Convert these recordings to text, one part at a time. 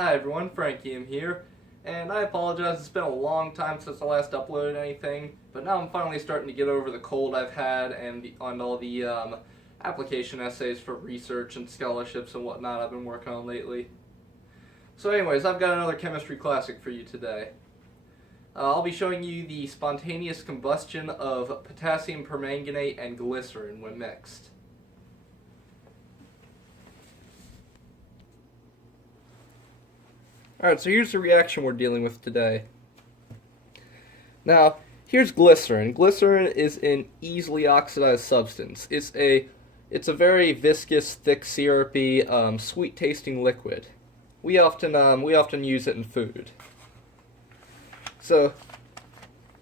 Hi everyone, Frankie am here, and I apologize, it's been a long time since I last uploaded anything, but now I'm finally starting to get over the cold I've had and on all the application essays for research and scholarships and whatnot I've been working on lately. So anyways, I've got another chemistry classic for you today. I'll be showing you the spontaneous combustion of potassium permanganate and glycerin when mixed. Alright, so here's the reaction we're dealing with today. Now, here's glycerin. Glycerin is an easily oxidized substance. It's a very viscous, thick, syrupy, sweet-tasting liquid. We often use it in food. So,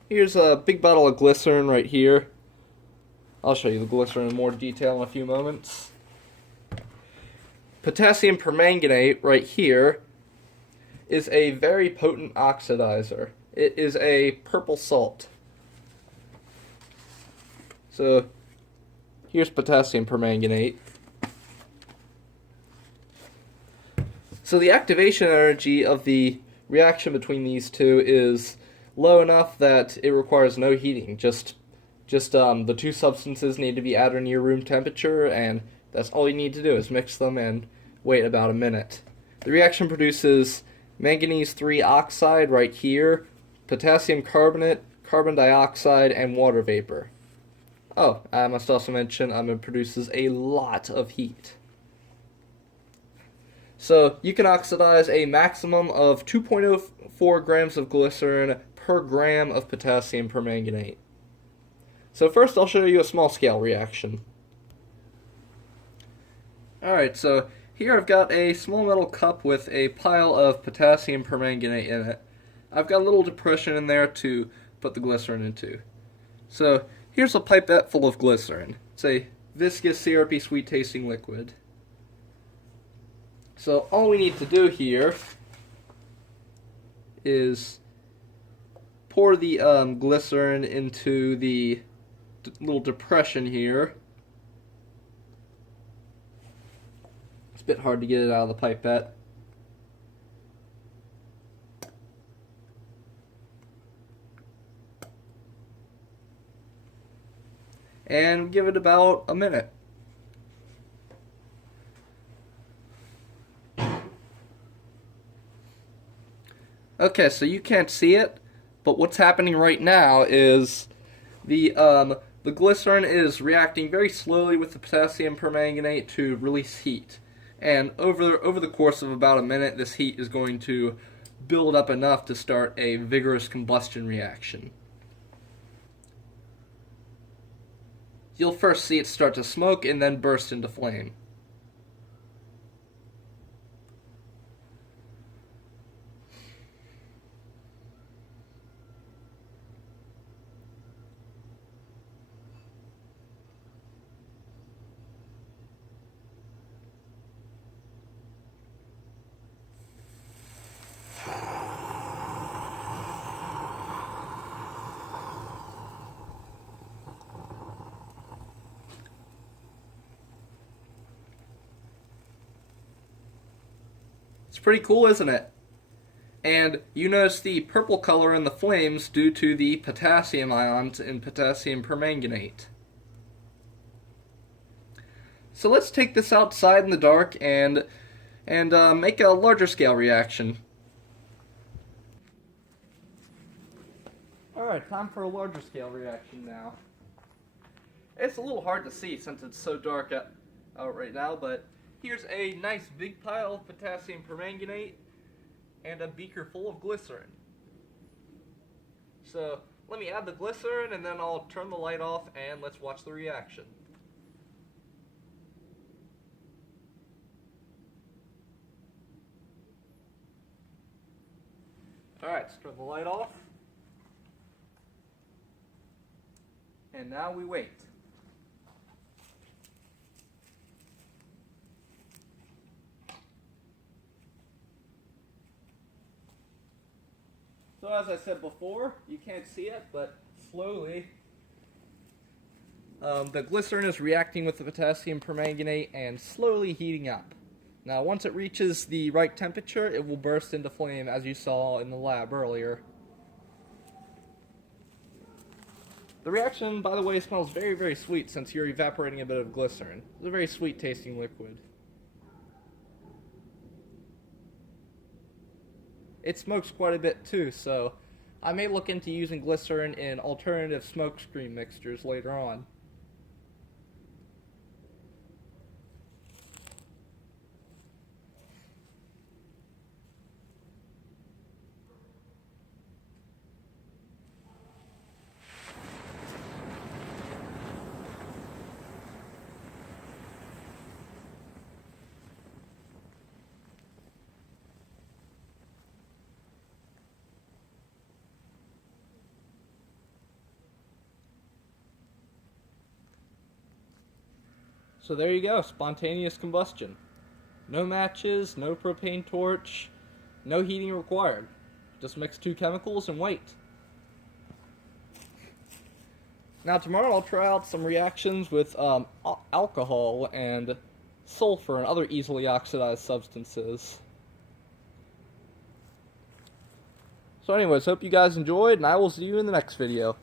here's a big bottle of glycerin right here. I'll show you the glycerin in more detail in a few moments. Potassium permanganate right here is a very potent oxidizer. It is a purple salt. So, here's potassium permanganate. So the activation energy of the reaction between these two is low enough that it requires no heating. Just the two substances need to be at or near room temperature, and that's all you need to do is mix them and wait about a minute. The reaction produces manganese 3 oxide right here, potassium carbonate, carbon dioxide, and water vapor. Oh, I must also mention it produces a lot of heat. So you can oxidize a maximum of 2.04 grams of glycerin per gram of potassium permanganate. So first I'll show you a small scale reaction. Alright, so here I've got a small metal cup with a pile of potassium permanganate in it. I've got a little depression in there to put the glycerin into. So here's a pipette full of glycerin. It's a viscous, syrupy, sweet-tasting liquid. So all we need to do here is pour the glycerin into the little depression here. It's a bit hard to get it out of the pipette. And give it about a minute. Okay, so you can't see it, but what's happening right now is the glycerin is reacting very slowly with the potassium permanganate to release heat. And over the course of about a minute, this heat is going to build up enough to start a vigorous combustion reaction. You'll first see it start to smoke and then burst into flame. It's pretty cool, isn't it? And you notice the purple color in the flames due to the potassium ions in potassium permanganate. So let's take this outside in the dark and make a larger scale reaction. Alright, time for a larger scale reaction now. It's a little hard to see since it's so dark out right now, but here's a nice big pile of potassium permanganate and a beaker full of glycerin. So let me add the glycerin and then I'll turn the light off and let's watch the reaction. Alright, let's turn the light off. And now we wait. So as I said before, you can't see it, but slowly the glycerin is reacting with the potassium permanganate and slowly heating up. Now, once it reaches the right temperature, it will burst into flame, as you saw in the lab earlier. The reaction, by the way, smells very, very sweet since you're evaporating a bit of glycerin. It's a very sweet tasting liquid. It smokes quite a bit too, so I may look into using glycerin in alternative smokescreen mixtures later on. So there you go, spontaneous combustion. No matches, no propane torch, no heating required. Just mix two chemicals and wait. Now tomorrow I'll try out some reactions with alcohol and sulfur and other easily oxidized substances. So anyways, hope you guys enjoyed, and I will see you in the next video.